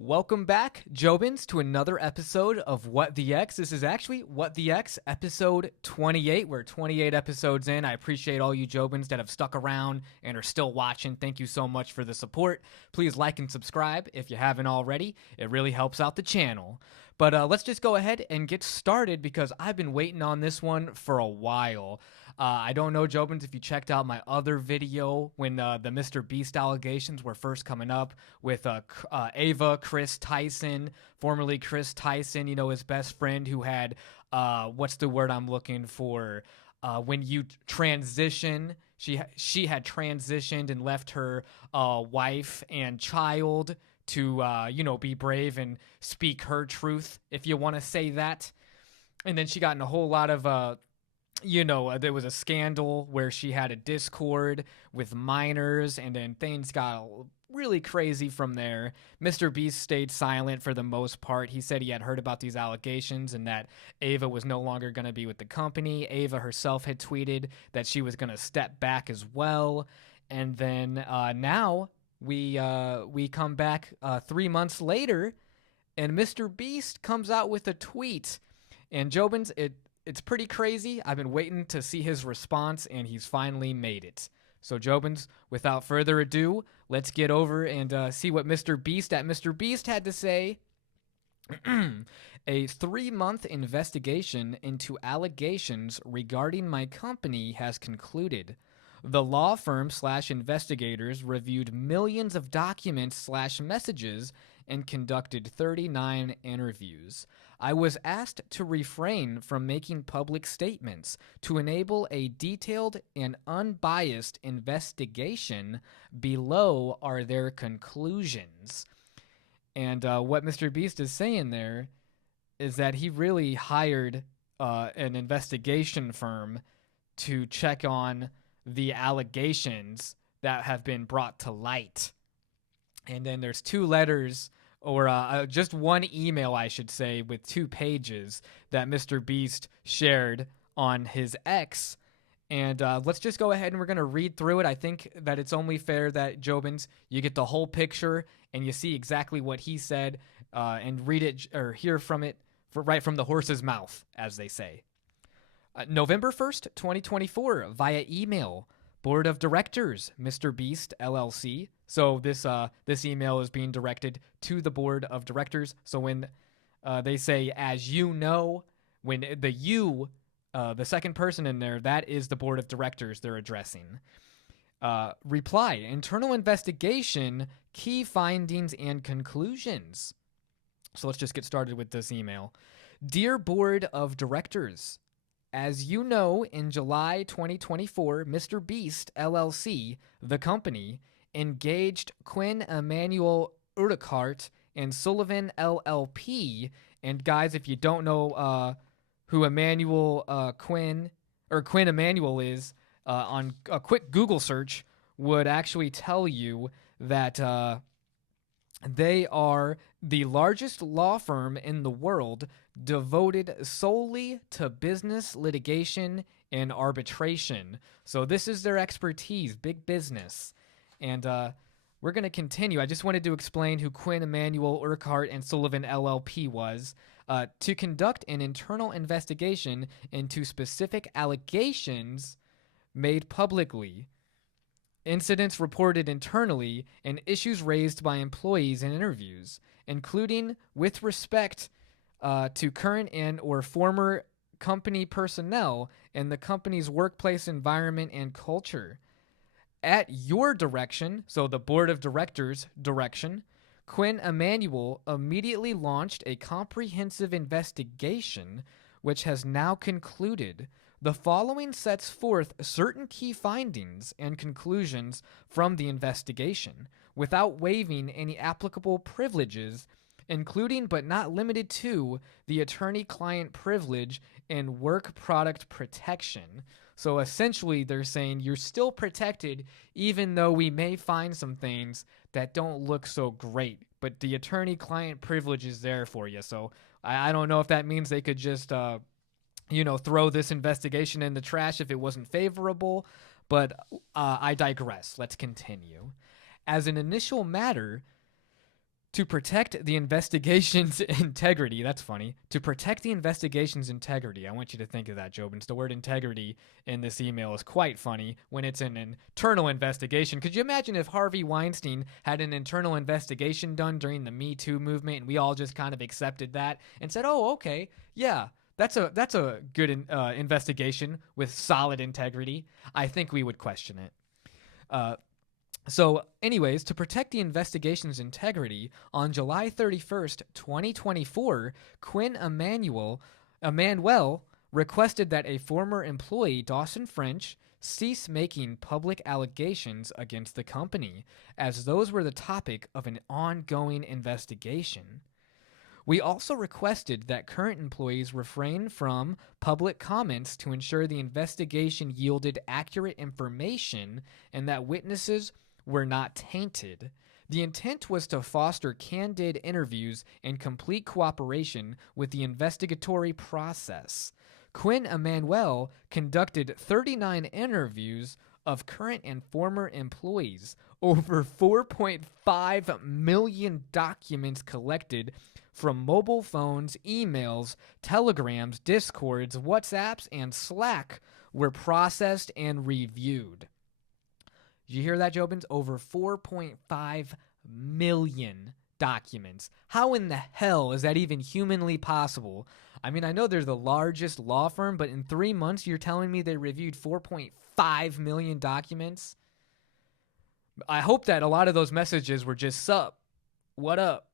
Welcome back, Jobins, to another episode of What the X. This is actually What the X, episode 28. We're 28 episodes in. I appreciate all you Jobins that have stuck around and are still watching. Thank you so much for the support. Please like and subscribe if you haven't already. It really helps out the channel. But let's just go ahead and get started because I've been waiting on this one for a while. I don't know, Jobins, if you checked out my other video when the MrBeast allegations were first coming up with Ava Chris Tyson, formerly Chris Tyson, you know, his best friend who had, what's the word I'm looking for? When you transition, she had transitioned and left her wife and child to, be brave and speak her truth, if you want to say that. And then she got in a whole lot of, there was a scandal where she had a Discord with minors, and then things got really crazy from there. MrBeast stayed silent for the most part. He said he had heard about these allegations and that Ava was no longer going to be with the company. Ava herself had tweeted that she was going to step back as well. And then now we come back 3 months later, and MrBeast comes out with a tweet. And Jobins, it's pretty crazy. I've been waiting to see his response, and he's finally made it. So, Jobins, without further ado, let's get over and see what MrBeast at MrBeast had to say. A 3-month investigation into allegations regarding my company has concluded. The law firm / investigators reviewed millions of documents / messages and conducted 39 interviews. I was asked to refrain from making public statements to enable a detailed and unbiased investigation. Below are their conclusions. And what MrBeast is saying there is that he really hired an investigation firm to check on the allegations that have been brought to light. And then there's 2 letters, or just one email, I should say, with 2 pages that MrBeast shared on his X. And let's just go ahead and we're going to read through it. I think that it's only fair that, Jobins, you get the whole picture and you see exactly what he said and read it or hear from it right from the horse's mouth, as they say. November 1st, 2024, via email. Board of Directors, MrBeast LLC. So this email is being directed to the Board of Directors. So when they say, as you know, when the you, the second person in there, that is the Board of Directors they're addressing. Reply, internal investigation, key findings and conclusions. So let's just get started with this email. Dear Board of Directors, as you know, in July 2024, MrBeast LLC, the company, engaged Quinn Emanuel Urquhart and Sullivan LLP. And guys, if you don't know who Quinn Emanuel is, on a quick Google search would actually tell you that they are the largest law firm in the world devoted solely to business litigation and arbitration. So this is their expertise, big business. And we're going to continue. I just wanted to explain who Quinn Emanuel Urquhart and Sullivan LLP was. To conduct an internal investigation into specific allegations made publicly, incidents reported internally, and issues raised by employees in interviews, including with respect to current and or former company personnel and the company's workplace environment and culture. At your direction, so the Board of Directors' direction, Quinn Emanuel immediately launched a comprehensive investigation, which has now concluded. The following sets forth certain key findings and conclusions from the investigation, without waiving any applicable privileges, including but not limited to the attorney-client privilege and work product protection. So essentially, they're saying you're still protected even though we may find some things that don't look so great, but the attorney-client privilege is there for you. So I don't know if that means they could just throw this investigation in the trash if it wasn't favorable, but I digress. Let's continue. As an initial matter, To protect the investigation's integrity, that's funny. To protect the investigation's integrity, I want you to think of that, Jobins. The word integrity in this email is quite funny when it's an internal investigation. Could you imagine if Harvey Weinstein had an internal investigation done during the Me Too movement and we all just kind of accepted that and said, oh, okay, yeah, that's a good investigation with solid integrity? I think we would question it. So, anyways, to protect the investigation's integrity, on July 31st, 2024, Quinn Emanuel requested that a former employee, Dawson French, cease making public allegations against the company, as those were the topic of an ongoing investigation. We also requested that current employees refrain from public comments to ensure the investigation yielded accurate information and that witnesses were not tainted. The intent was to foster candid interviews and complete cooperation with the investigatory process. Quinn Emanuel conducted 39 interviews of current and former employees, over 4.5 million documents collected from mobile phones, emails, telegrams, discords, WhatsApps, and Slack were processed and reviewed. Did you hear that, Jobins? Over 4.5 million documents. How in the hell is that even humanly possible? I mean, I know they're the largest law firm, but in 3 months, you're telling me they reviewed 4.5 million documents? I hope that a lot of those messages were just sup, what up,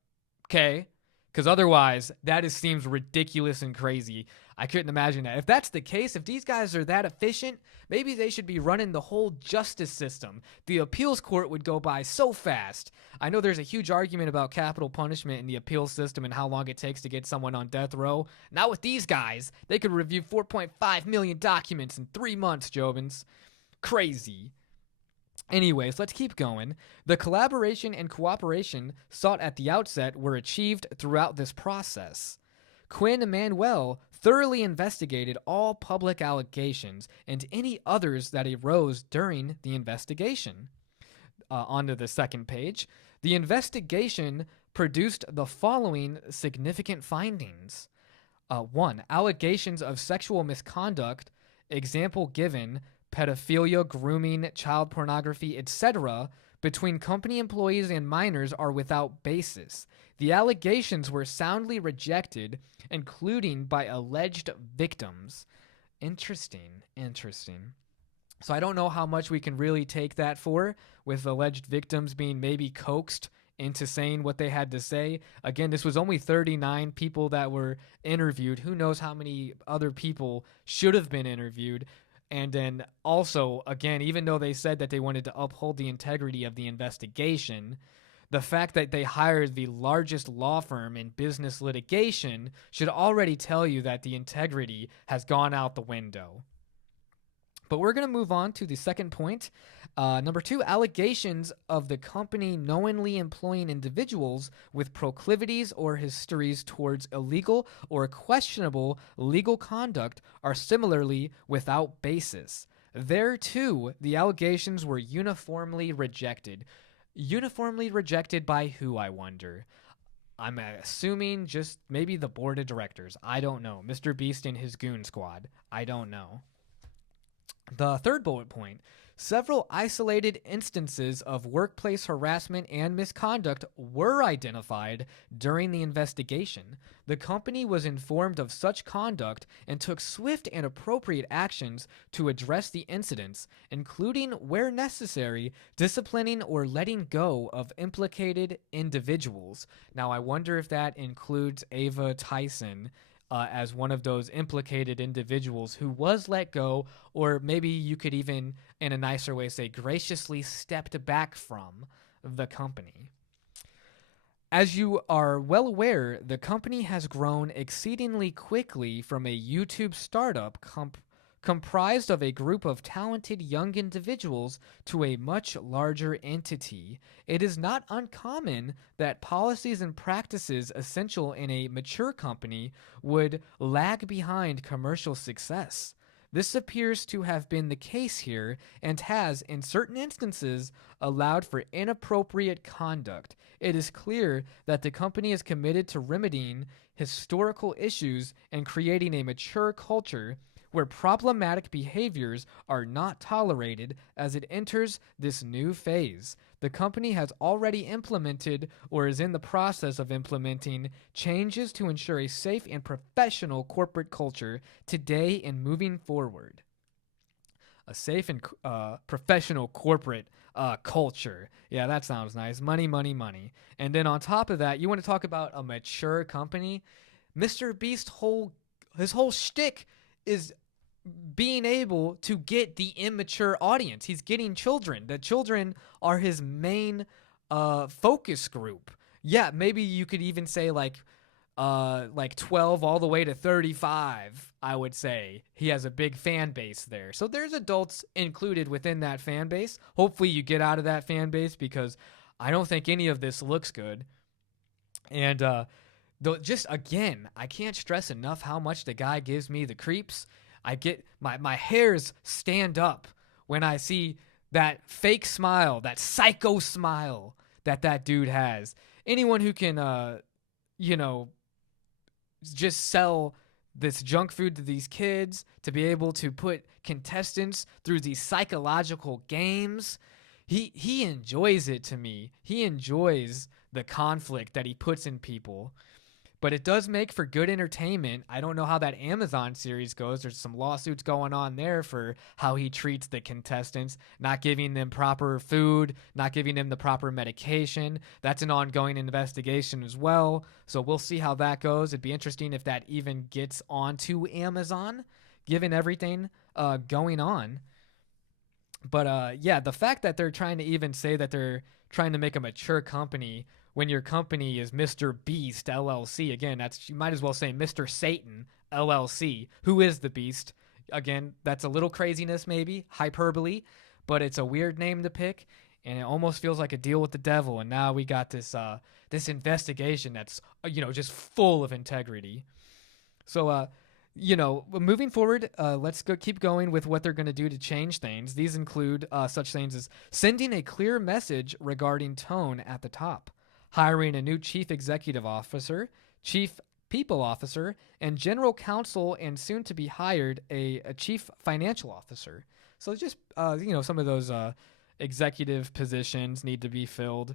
okay? Because otherwise, that seems ridiculous and crazy. I couldn't imagine that. If that's the case, if these guys are that efficient, maybe they should be running the whole justice system. The appeals court would go by so fast. I know there's a huge argument about capital punishment in the appeals system and how long it takes to get someone on death row. Not with these guys. They could review 4.5 million documents in 3 months, Jobins. Crazy. Anyways, let's keep going. The collaboration and cooperation sought at the outset were achieved throughout this process. Quinn Emanuel thoroughly investigated all public allegations and any others that arose during the investigation. Onto the second page. The investigation produced the following significant findings. 1. Allegations of sexual misconduct, example given, pedophilia, grooming, child pornography, etc., between company employees and minors are without basis. The allegations were soundly rejected, including by alleged victims. Interesting. So I don't know how much we can really take that for, with alleged victims being maybe coaxed into saying what they had to say. Again, this was only 39 people that were interviewed. Who knows how many other people should have been interviewed? And then also, again, even though they said that they wanted to uphold the integrity of the investigation, the fact that they hired the largest law firm in business litigation should already tell you that the integrity has gone out the window. But we're going to move on to the second point. Number 2, allegations of the company knowingly employing individuals with proclivities or histories towards illegal or questionable legal conduct are similarly without basis. There, too, the allegations were uniformly rejected. Uniformly rejected by who, I wonder? I'm assuming just maybe the board of directors. I don't know. MrBeast and his goon squad. I don't know. The third bullet point, several isolated instances of workplace harassment and misconduct were identified during the investigation. The company was informed of such conduct and took swift and appropriate actions to address the incidents, including, where necessary, disciplining or letting go of implicated individuals. Now, I wonder if that includes Ava Tyson as one of those implicated individuals who was let go, or maybe you could even, in a nicer way, say graciously stepped back from the company. As you are well aware, the company has grown exceedingly quickly from a YouTube startup comprised of a group of talented young individuals to a much larger entity. It is not uncommon that policies and practices essential in a mature company would lag behind commercial success. This appears to have been the case here and has, in certain instances, allowed for inappropriate conduct. it is clear that the company is committed to remedying historical issues and creating a mature culture where problematic behaviors are not tolerated as it enters this new phase. The company has already implemented or is in the process of implementing changes to ensure a safe and professional corporate culture today and moving forward. A safe and professional corporate culture. Yeah, that sounds nice. Money, money, money. And then on top of that, you want to talk about a mature company? MrBeast's his whole shtick is being able to get the immature audience. He's getting children. The children are his main focus group. Yeah, maybe you could even say like 12 all the way to 35, I would say. He has a big fan base there. So there's adults included within that fan base. Hopefully you get out of that fan base, because I don't think any of this looks good. And just again, I can't stress enough how much the guy gives me the creeps. I get my hairs stand up when I see that fake smile, that psycho smile that dude has. Anyone who can just sell this junk food to these kids, to be able to put contestants through these psychological games, he enjoys it. To me, he enjoys the conflict that he puts in people. But it does make for good entertainment. I don't know how that Amazon series goes. There's some lawsuits going on there for how he treats the contestants, not giving them proper food, not giving them the proper medication. That's an ongoing investigation as well. So we'll see how that goes. It'd be interesting if that even gets onto Amazon, given everything going on. But yeah, the fact that they're trying to even say that they're trying to make a mature company when your company is MrBeast LLC. Again, you might as well say Mr. Satan LLC. Who is the Beast? Again, that's a little craziness, maybe hyperbole, but it's a weird name to pick, and it almost feels like a deal with the devil. And now we got this investigation that's just full of integrity. So moving forward, let's keep going with what they're going to do to change things. These include such things as sending a clear message regarding tone at the top, hiring a new chief executive officer, chief people officer, and general counsel, and soon to be hired a chief financial officer. So just some of those executive positions need to be filled.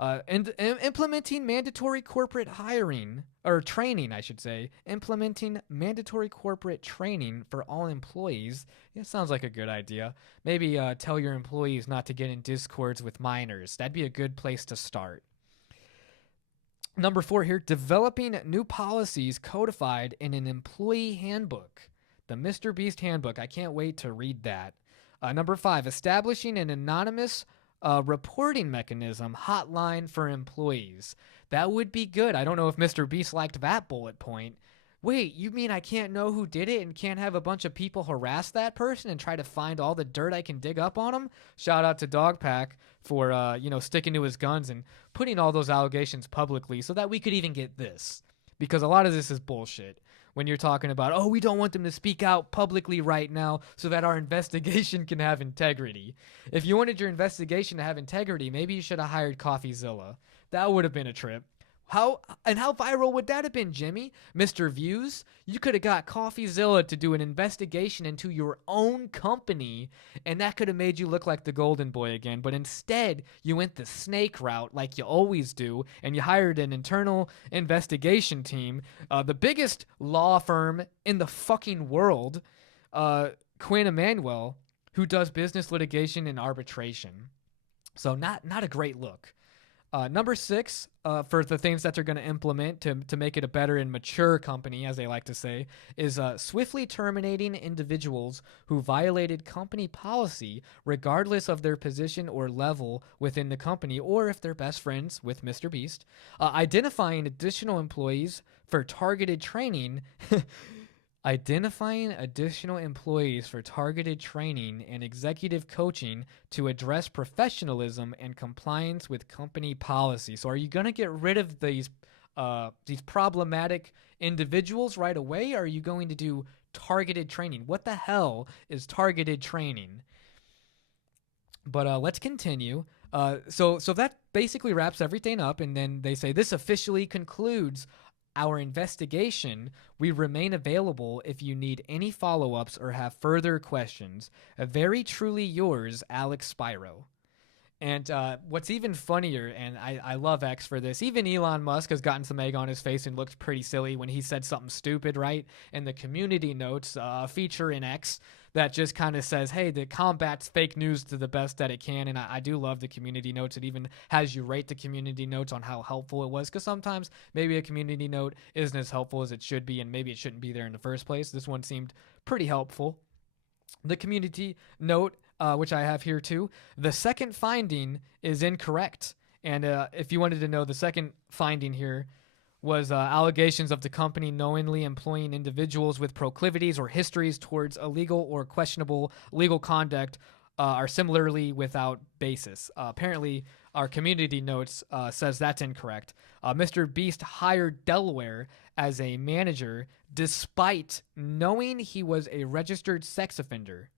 And implementing mandatory corporate hiring, or training, I should say. Implementing mandatory corporate training for all employees. Yeah, sounds like a good idea. Maybe tell your employees not to get in discords with minors. That'd be a good place to start. Number 4 here, developing new policies codified in an employee handbook. The MrBeast handbook. I can't wait to read that. Number 5, establishing an anonymous reporting mechanism hotline for employees. That would be good. I don't know if MrBeast liked that bullet point. Wait, you mean I can't know who did it and can't have a bunch of people harass that person and try to find all the dirt I can dig up on him? Shout out to Dogpack for sticking to his guns and putting all those allegations publicly so that we could even get this. Because a lot of this is bullshit. When you're talking about, we don't want them to speak out publicly right now so that our investigation can have integrity. If you wanted your investigation to have integrity, maybe you should have hired CoffeeZilla. That would have been a trip. How viral would that have been, Jimmy? Mr. Views? You could have got CoffeeZilla to do an investigation into your own company, and that could have made you look like the golden boy again. But instead, you went the snake route like you always do, and you hired an internal investigation team, the biggest law firm in the fucking world, Quinn Emanuel, who does business litigation and arbitration. So not a great look. Number 6, for the things that they're going to implement to make it a better and mature company, as they like to say, is swiftly terminating individuals who violated company policy regardless of their position or level within the company, or if they're best friends with MrBeast. Identifying additional employees for targeted training. Identifying additional employees for targeted training and executive coaching to address professionalism and compliance with company policy. So are you going to get rid of these problematic individuals right away? Or are you going to do targeted training? What the hell is targeted training? But let's continue. So that basically wraps everything up, and then they say this officially concludes our investigation. We remain available if you need any follow-ups or have further questions. Very truly yours, Alex Spiro. And what's even funnier, and I love X for this, even Elon Musk has gotten some egg on his face and looked pretty silly when he said something stupid, right? And the community notes feature in X that just kind of says, hey, that combats fake news to the best that it can. And I do love the community notes. It even has you rate the community notes on how helpful it was, because sometimes maybe a community note isn't as helpful as it should be, and maybe it shouldn't be there in the first place. This one seemed pretty helpful. The community note, which I have here too, the second finding is incorrect. And if you wanted to know, the second finding here was allegations of the company knowingly employing individuals with proclivities or histories towards illegal or questionable legal conduct are similarly without basis. Apparently, our community notes says that's incorrect. MrBeast hired Delaware as a manager despite knowing he was a registered sex offender.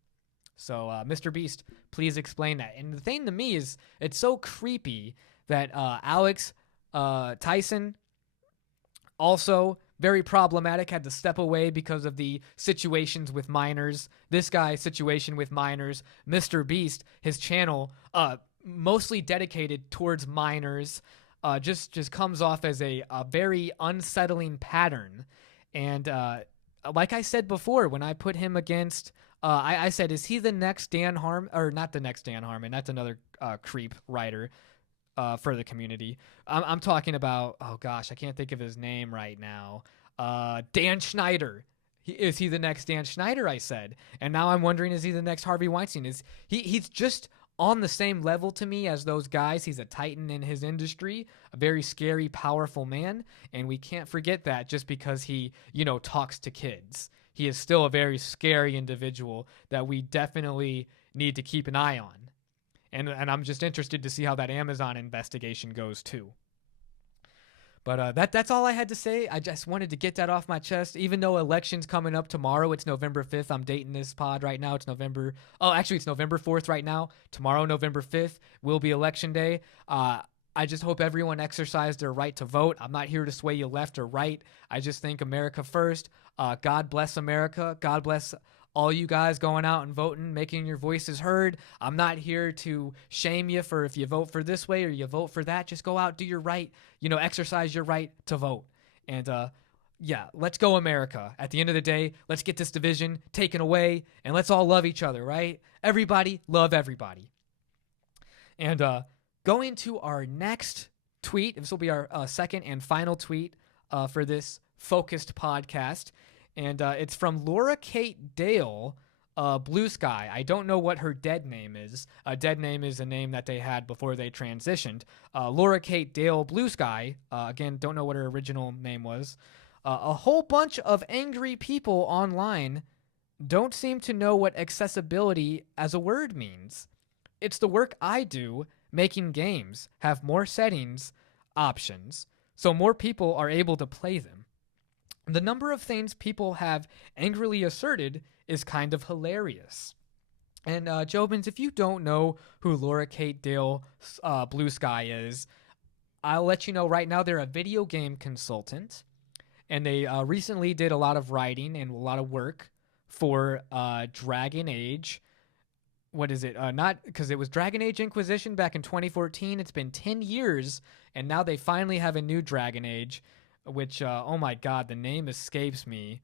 So, MrBeast, please explain that. And the thing to me is, it's so creepy that Alex Tyson, also very problematic, had to step away because of the situations with minors. This guy's situation with minors. MrBeast, his channel, mostly dedicated towards minors, just comes off as a very unsettling pattern. And like I said before, when I put him against, I said, is he the next Dan Harmon? Or not the next Dan Harmon. That's another creep writer for the community. I'm talking about, oh gosh, I can't think of his name right now. Dan Schneider. Is he the next Dan Schneider, I said. And now I'm wondering, is he the next Harvey Weinstein? He's just on the same level to me as those guys. He's a titan in his industry, a very scary, powerful man, and we can't forget that just because he, talks to kids. He is still a very scary individual that we definitely need to keep an eye on. And I'm just interested to see how that Amazon investigation goes too. But that's all I had to say. I just wanted to get that off my chest. Even though election's coming up tomorrow, it's November 5th. I'm dating this pod right now. It's November 4th right now. Tomorrow, November 5th, will be election day. I just hope everyone exercised their right to vote. I'm not here to sway you left or right. I just think America first. God bless America. God bless all you guys going out and voting, making your voices heard. I'm not here to shame you for if you vote for this way or you vote for that. Just go out, do your right, exercise your right to vote. And let's go America. At the end of the day, let's get this division taken away and let's all love each other, right? Everybody love everybody. And going to our next tweet, this will be our second and final tweet for this focused podcast. And it's from Laura Kate Dale, Blue Sky. I don't know what her dead name is. A dead name is a name that they had before they transitioned. Laura Kate Dale, Blue Sky. Again, don't know what her original name was. A whole bunch of angry people online don't seem to know what accessibility as a word means. It's the work I do, making games, have more settings, options, so more people are able to play them. The number of things people have angrily asserted is kind of hilarious. And Jobins, if you don't know who Laura Kate Dale Blue Sky is, I'll let you know right now. They're a video game consultant, and they recently did a lot of writing and a lot of work for Dragon Age. What is it? Not because it was Dragon Age Inquisition back in 2014. It's been 10 years, and now they finally have a new Dragon Age, which, oh my god, the name escapes me.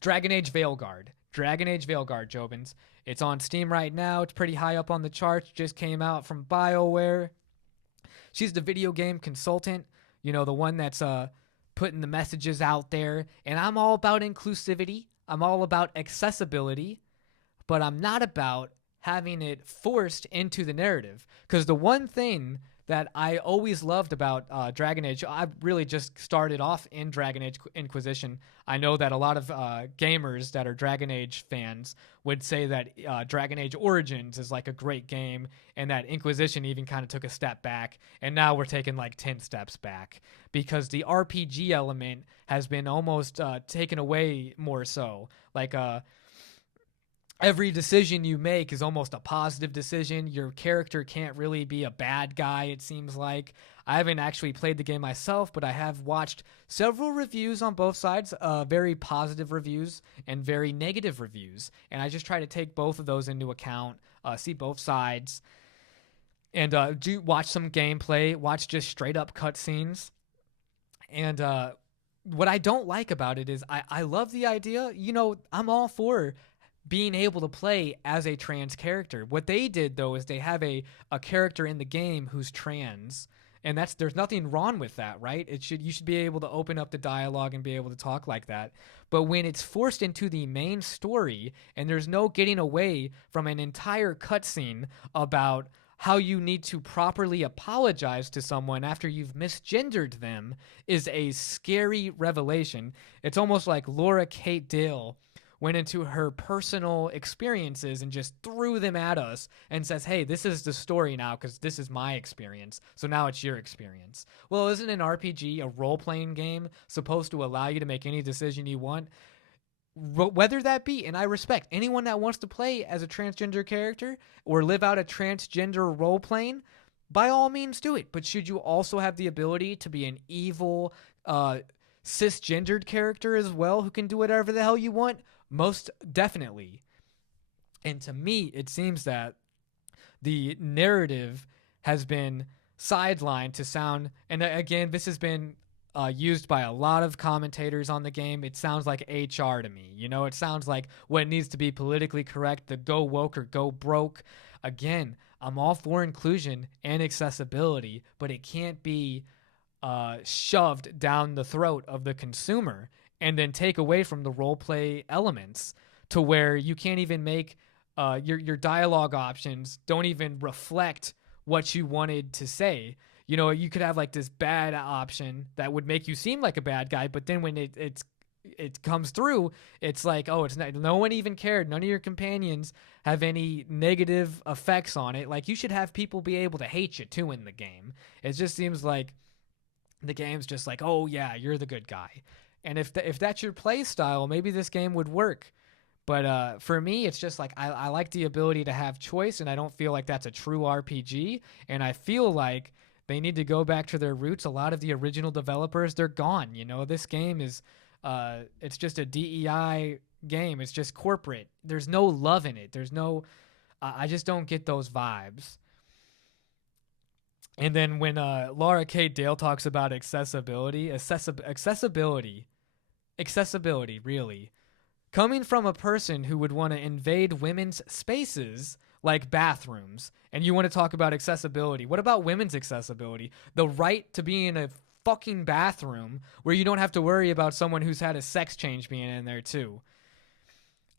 Dragon Age Veilguard. Dragon Age Veilguard, Jobins. It's on Steam right now. It's pretty high up on the charts. Just came out from BioWare. She's the video game consultant, the one that's putting the messages out there. And I'm all about inclusivity. I'm all about accessibility. But I'm not about having it forced into the narrative. Because the one thing that I always loved about Dragon Age, I really just started off in Dragon Age Inquisition. I know that a lot of gamers that are Dragon Age fans would say that Dragon Age Origins is like a great game, and that Inquisition even kind of took a step back, and now we're taking like 10 steps back because the RPG element has been almost taken away more so. Like every decision you make is almost a positive decision. Your character can't really be a bad guy, it seems like. I haven't actually played the game myself, but I have watched several reviews on both sides, very positive reviews and very negative reviews. And I just try to take both of those into account, see both sides, and do watch some gameplay, watch just straight up cutscenes. And what I don't like about it is I love the idea. I'm all for being able to play as a trans character. What they did though is they have a character in the game who's trans, and there's nothing wrong with that, right? You should be able to open up the dialogue and be able to talk like that. But when it's forced into the main story and there's no getting away from an entire cutscene about how you need to properly apologize to someone after you've misgendered them is a scary revelation. It's almost like Laura Kate Dale went into her personal experiences and just threw them at us and says, hey, this is the story now because this is my experience, so now it's your experience. Well, isn't an RPG, a role-playing game, supposed to allow you to make any decision you want? Whether that be, and I respect anyone that wants to play as a transgender character or live out a transgender role-playing, by all means do it. But should you also have the ability to be an evil, cisgendered character as well who can do whatever the hell you want? Most definitely. And to me, it seems that the narrative has been sidelined to sound, and again, this has been used by a lot of commentators on the game. It sounds like HR to me. It sounds like what needs to be politically correct, the go woke or go broke. Again, I'm all for inclusion and accessibility, but it can't be shoved down the throat of the consumer and then take away from the role play elements to where you can't even make your dialogue options don't even reflect what you wanted to say. You could have like this bad option that would make you seem like a bad guy, but then when it comes through, it's like, oh, it's not, no one even cared. None of your companions have any negative effects on it. Like, you should have people be able to hate you too in the game. It just seems like the game's just like, oh yeah, you're the good guy. And if that's your play style, maybe this game would work. But for me, it's just like I like the ability to have choice, and I don't feel like that's a true RPG. And I feel like they need to go back to their roots. A lot of the original developers, they're gone. This game is it's just a DEI game. It's just corporate. There's no love in it. There's no I just don't get those vibes. And then when Laura Kate Dale talks about accessibility, really, coming from a person who would want to invade women's spaces like bathrooms, and you want to talk about accessibility. What about women's accessibility? The right to be in a fucking bathroom where you don't have to worry about someone who's had a sex change being in there too.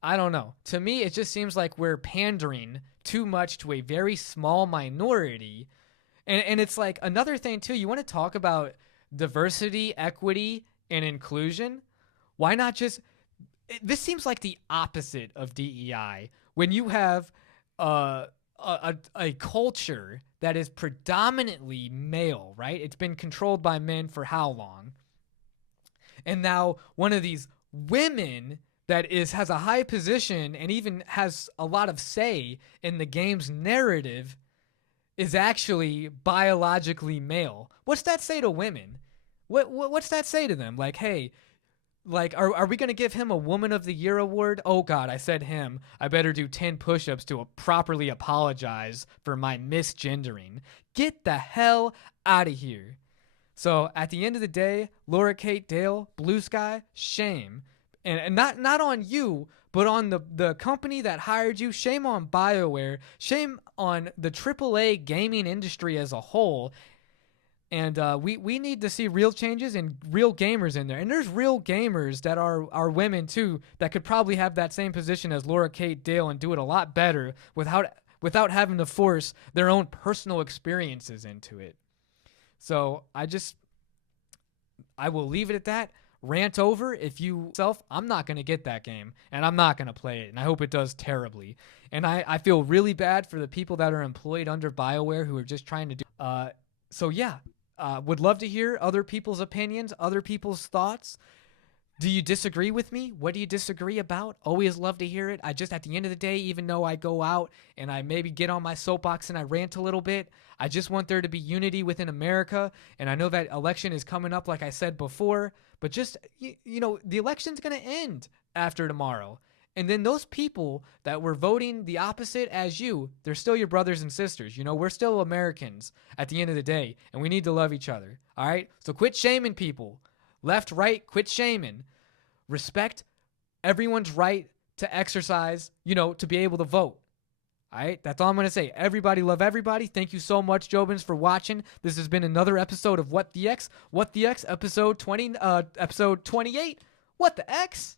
I don't know. To me, it just seems like we're pandering too much to a very small minority. And it's like another thing too, you want to talk about diversity, equity, and inclusion? Why not just... This seems like the opposite of DEI. When you have a culture that is predominantly male, right? It's been controlled by men for how long? And now one of these women that has a high position and even has a lot of say in the game's narrative is actually biologically male. What's that say to women? What's that say to them? Like, hey, like, are we going to give him a Woman of the Year award? Oh, God, I said him. I better do 10 push-ups to properly apologize for my misgendering. Get the hell out of here. So, at the end of the day, Laura Kate Dale, Blue Sky, shame. And not on you, but on the company that hired you. Shame on BioWare. Shame on the AAA gaming industry as a whole. And we need to see real changes and real gamers in there. And there's real gamers that are women, too, that could probably have that same position as Laura Kate Dale and do it a lot better without having to force their own personal experiences into it. So I will leave it at that. Rant over. If you self, I'm not going to get that game, and I'm not going to play it, and I hope it does terribly. And I feel really bad for the people that are employed under BioWare who are just trying to do... So, yeah. Would love to hear other people's opinions, other people's thoughts. Do you disagree with me? What do you disagree about? Always love to hear it. I just, at the end of the day, even though I go out and I maybe get on my soapbox and I rant a little bit, I just want there to be unity within America. And I know that election is coming up, like I said before, but just, the election's going to end after tomorrow. And then those people that were voting the opposite as you, they're still your brothers and sisters. We're still Americans at the end of the day, and we need to love each other. All right? So quit shaming people. Left, right, quit shaming. Respect everyone's right to exercise, to be able to vote. All right? That's all I'm going to say. Everybody love everybody. Thank you so much, Jobins, for watching. This has been another episode of What the X? What the X? Episode 28. What the X?